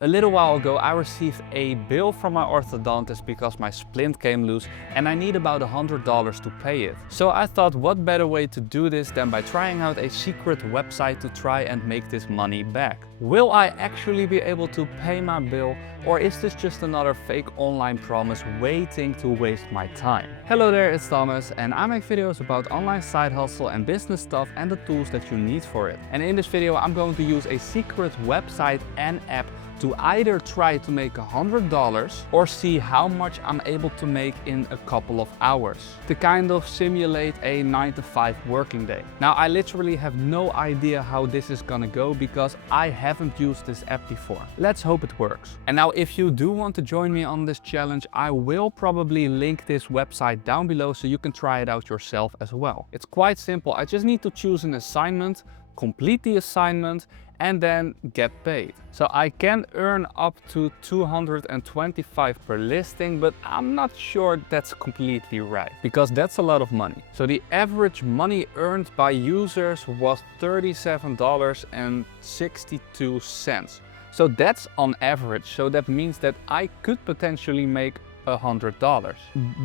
A little while ago I received a bill from my orthodontist because my splint came loose and I need about $100 to pay it. So I thought, what better way to do this than by trying out a secret website to try and make this money back. Will I actually be able to pay my bill, or is this just another fake online promise waiting to waste my time? Hello there, it's Thomas and I make videos about online side hustle and business stuff and the tools that you need for it. And in this video I'm going to use a secret website and app to either try to make $100 or see how much I'm able to make in a couple of hours, to kind of simulate a 9-to-5 working day. Now I literally have no idea how this is gonna go because I haven't used this app before. Let's hope it works. And now if you do want to join me on this challenge, I will probably link this website down below so you can try it out yourself as well. It's quite simple. I just need to choose an assignment, complete the assignment, and then get paid. So I can earn up to 225 per listing, but I'm not sure that's completely right because that's a lot of money. So the average money earned by users was $37.62. So that's on average. So that means that I could potentially make $100,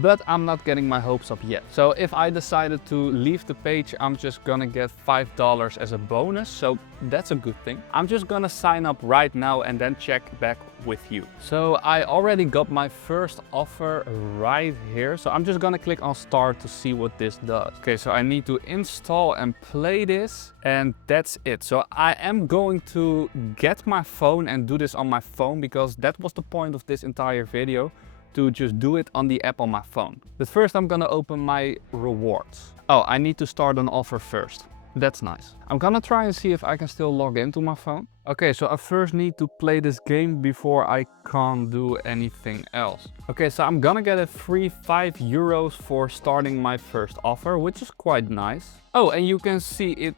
but I'm not getting my hopes up yet. So if I decided to leave the page, I'm just gonna get $5 as a bonus, so that's a good thing. I'm just gonna sign up right now and then check back with you. So I already got my first offer right here, so I'm just gonna click on start to see what this does. Okay, so I need to install and play this, and that's it. So I am going to get my phone and do this on my phone because that was the point of this entire video, to just do it on the app on my phone. But first I'm gonna open my rewards. Oh, I need to start an offer first. That's nice. I'm gonna try and see if I can still log into my phone. Okay, so I first need to play this game before I can do anything else. Okay, so I'm gonna get a free €5 for starting my first offer, which is quite nice. Oh, and you can see it.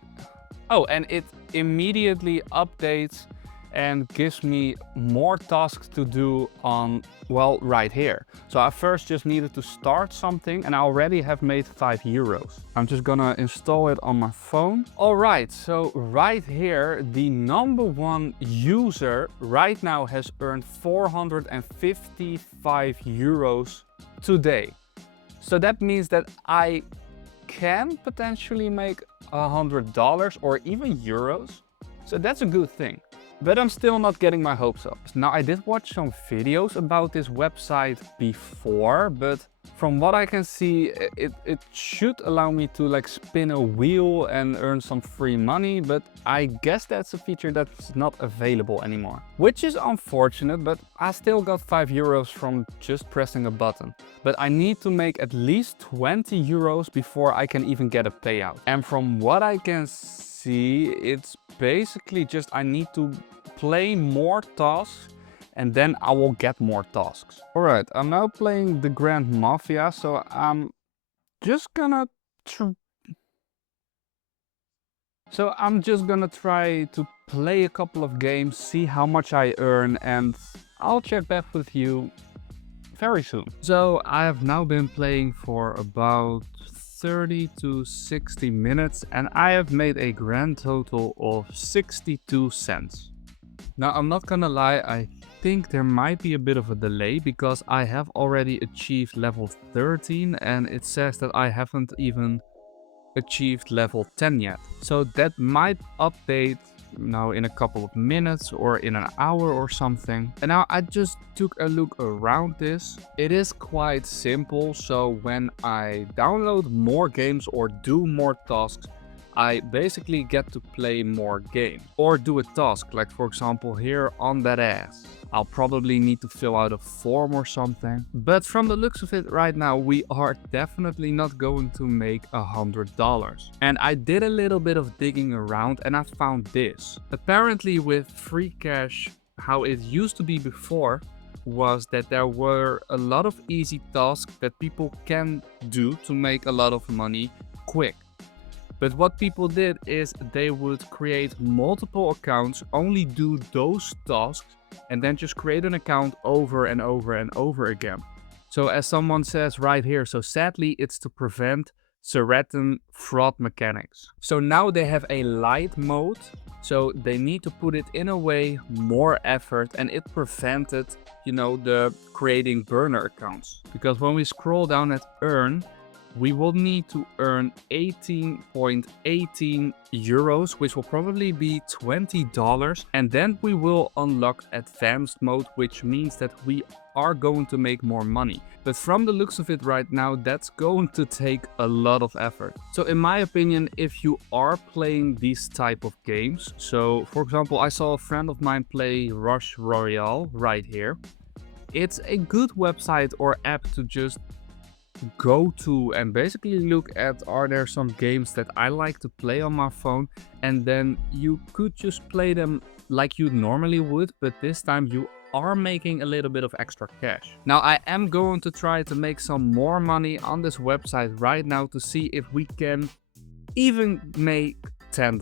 Oh, and it immediately updates and gives me more tasks to do on, well, right here. So I first just needed to start something and I already have made €5. I'm just gonna install it on my phone. All right, so right here, the #1 user right now has earned €455 today. So that means that I can potentially make $100 or even euros. So that's a good thing. But I'm still not getting my hopes up. Now I did watch some videos about this website before, but from what I can see, it should allow me to like spin a wheel and earn some free money, but I guess that's a feature that's not available anymore. Which is unfortunate, but I still got €5 from just pressing a button. But I need to make at least €20 before I can even get a payout. And from what I can see, it's basically just I need to play more tasks and then I will get more tasks. Alright, I'm now playing the Grand Mafia, so I'm just gonna try to play a couple of games, see how much I earn, and I'll check back with you very soon. So I have now been playing for about 30 to 60 minutes and I have made a grand total of 62 cents. Now I'm not gonna lie, I think there might be a bit of a delay because I have already achieved level 13 and it says that I haven't even achieved level 10 yet. So that might update now in a couple of minutes or in an hour or something. And now I just took a look around this. It is quite simple. So when I download more games or do more tasks, I basically get to play more games or do a task, like for example here on that ass. I'll probably need to fill out a form or something. But from the looks of it right now, we are definitely not going to make $100. And I did a little bit of digging around and I found this. Apparently with freecash, how it used to be before was that there were a lot of easy tasks that people can do to make a lot of money quick. But what people did is they would create multiple accounts, only do those tasks, and then just create an account over and over and over again. So as someone says right here, so sadly it's to prevent certain fraud mechanics. So now they have a light mode, so they need to put it in a way more effort, and it prevented, you know, the creating burner accounts. Because when we scroll down at earn, we will need to earn 18.18 euros, which will probably be $20. And then we will unlock advanced mode, which means that we are going to make more money. But from the looks of it right now, that's going to take a lot of effort. So in my opinion, if you are playing these type of games, so for example, I saw a friend of mine play Rush Royale right here. It's a good website or app to just go to and basically look at, are there some games that I like to play on my phone, and then you could just play them like you normally would, but this time you are making a little bit of extra cash. Now I am going to try to make some more money on this website right now to see if we can even make $10.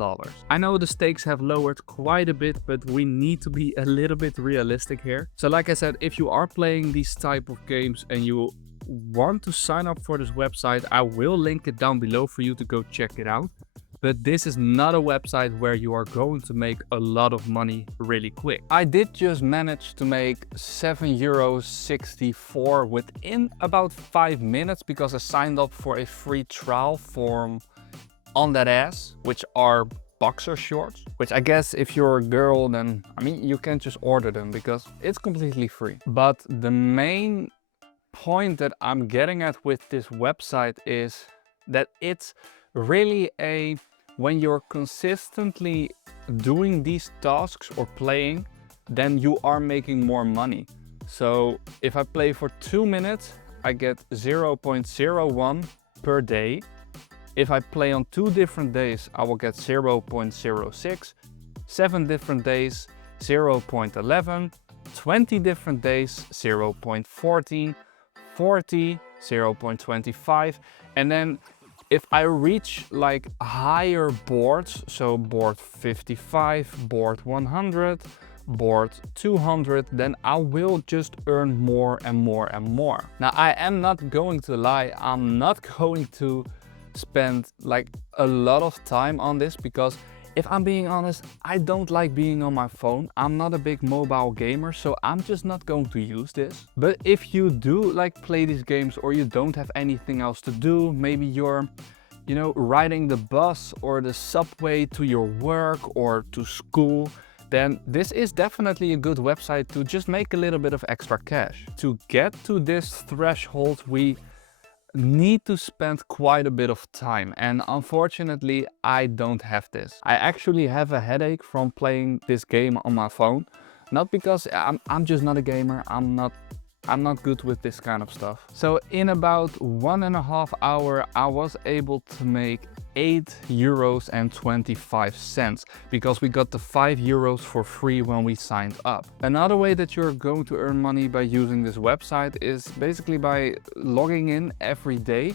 I know the stakes have lowered quite a bit, but we need to be a little bit realistic here. So like I said, if you are playing these type of games and you want to sign up for this website, I will link it down below for you to go check it out. But this is not a website where you are going to make a lot of money really quick. I did just manage to make €7.64 within about 5 minutes because I signed up for a free trial form on that ass, which are boxer shorts, which I guess if you're a girl, then I mean you can just order them because it's completely free. But the main point that I'm getting at with this website is that it's really when you're consistently doing these tasks or playing, then you are making more money. So if I play for 2 minutes, I get 0.01 per day. If I play on 2 different days, I will get 0.06, 7 different days, 0.11, 20 different days, 0.14, 40, 0.25, and then if I reach like higher boards, so board 55, board 100, board 200, then I will just earn more and more and more. Now I am not going to lie, I'm not going to spend like a lot of time on this because if I'm being honest, I don't like being on my phone. I'm not a big mobile gamer, so I'm just not going to use this. But if you do like play these games or you don't have anything else to do, maybe you're, you know, riding the bus or the subway to your work or to school, then this is definitely a good website to just make a little bit of extra cash. To get to this threshold, we need to spend quite a bit of time, and unfortunately I don't have this. I actually have a headache from playing this game on my phone, not because I'm just not a gamer, I'm not good with this kind of stuff. So in about 1.5 hours I was able to make €8.25 because we got the €5 for free when we signed up. Another way that you're going to earn money by using this website is basically by logging in every day,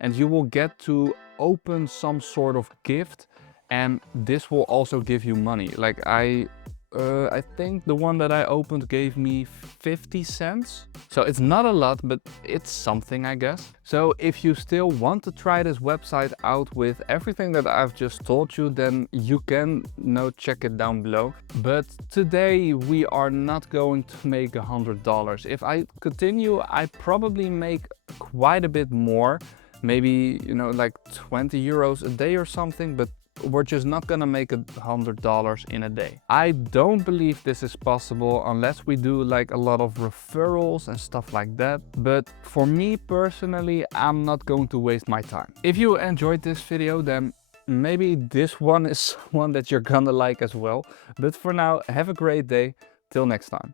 and you will get to open some sort of gift, and this will also give you money. Like I think the one that I opened gave me 50 cents. So it's not a lot, but it's something, I guess. So if you still want to try this website out with everything that I've just told you, then you can check it down below. But today we are not going to make $100. If I continue, I probably make quite a bit more. Maybe, like 20 euros a day or something, but we're just not gonna make $100 in a day. I don't believe this is possible unless we do like a lot of referrals and stuff like that. But for me personally, I'm not going to waste my time. If you enjoyed this video, then maybe this one is one that you're gonna like as well. But for now, have a great day. Till next time.